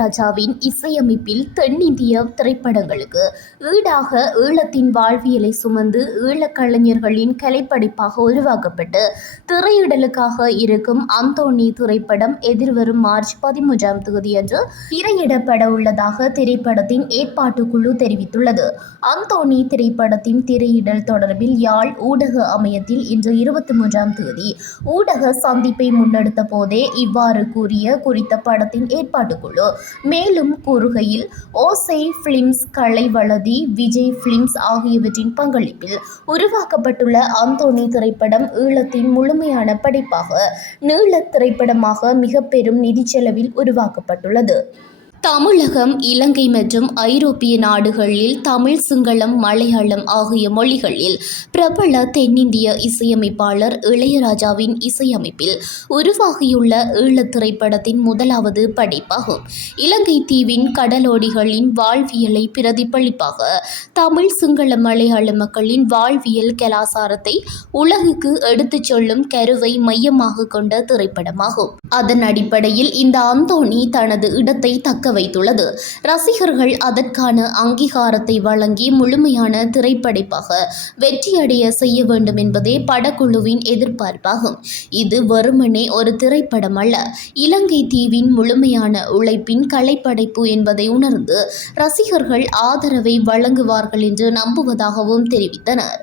இளையராஜாவின் இசையமைப்பில் தென்னிந்திய திரைப்படங்களுக்கு ஈடாக ஈழத்தின் வாழ்வியலை சுமந்து ஈழக்கலைஞர்களின் கலைப்படைப்பாக உருவாக்கப்பட்டு திரையிடலுக்காக இருக்கும் அந்தோணி திரைப்படம் எதிர்வரும் மார்ச் 13ஆம் தேதியன்று திரையிடப்பட உள்ளதாக திரைப்படத்தின் ஏற்பாட்டுக்குழு தெரிவித்துள்ளது. அந்தோணி திரைப்படத்தின் திரையிடல் தொடர்பில் யாழ் ஊடக அமையத்தில் இன்று 23ஆம் தேதி ஊடக சந்திப்பை முன்னெடுத்த போதே இவ்வாறு கூறிய குறித்த படத்தின் ஏற்பாட்டுக்குழு மேலும் கூறுகையில், ஓசை பிலிம்ஸ், கலைவளதி, விஜய் பிலிம்ஸ் ஆகியவற்றின் பங்களிப்பில் உருவாக்கப்பட்டுள்ள அந்தோணி திரைப்படம் ஈழத்தின் முழுமையான படைப்பாக நீளத் திரைப்படமாக மிக பெரும் நிதிச்செலவில் உருவாக்கப்பட்டுள்ளது. தமிழகம், இலங்கை மற்றும் ஐரோப்பிய நாடுகளில் தமிழ், சிங்களம், மலையாளம் ஆகிய மொழிகளில் பிரபல தென்னிந்திய இசையமைப்பாளர் இளையராஜாவின் இசையமைப்பில் உருவாகியுள்ள ஈழத் திரைப்படத்தின் முதலாவது படைப்பாகும். இலங்கை தீவின் கடலோடிகளின் வாழ்வியலை பிரதிபலிப்பாக தமிழ், சிங்கள, மலையாள மக்களின் வாழ்வியல் கலாசாரத்தை உலகுக்கு எடுத்துச் சொல்லும் கருவை மையமாக கொண்ட திரைப்படமாகும். அதன் அடிப்படையில் இந்த அந்தோணி தனது இடத்தை தக்க வைத்துள்ளது. ரசிகர்கள் அதற்கான அங்கீகாரத்தை வழங்கி முழுமையான திரைப்படைப்பாக வெற்றியடைய செய்ய வேண்டும் என்பதே படக்குழுவின் எதிர்பார்ப்பாகும். இது வெறுமனே ஒரு திரைப்படம் அல்ல, இலங்கை தீவின் முழுமையான உழைப்பின் கலைப்படைப்பு என்பதை உணர்ந்து ரசிகர்கள் ஆதரவை வழங்குவார்கள் என்று நம்புவதாகவும் தெரிவித்தனர்.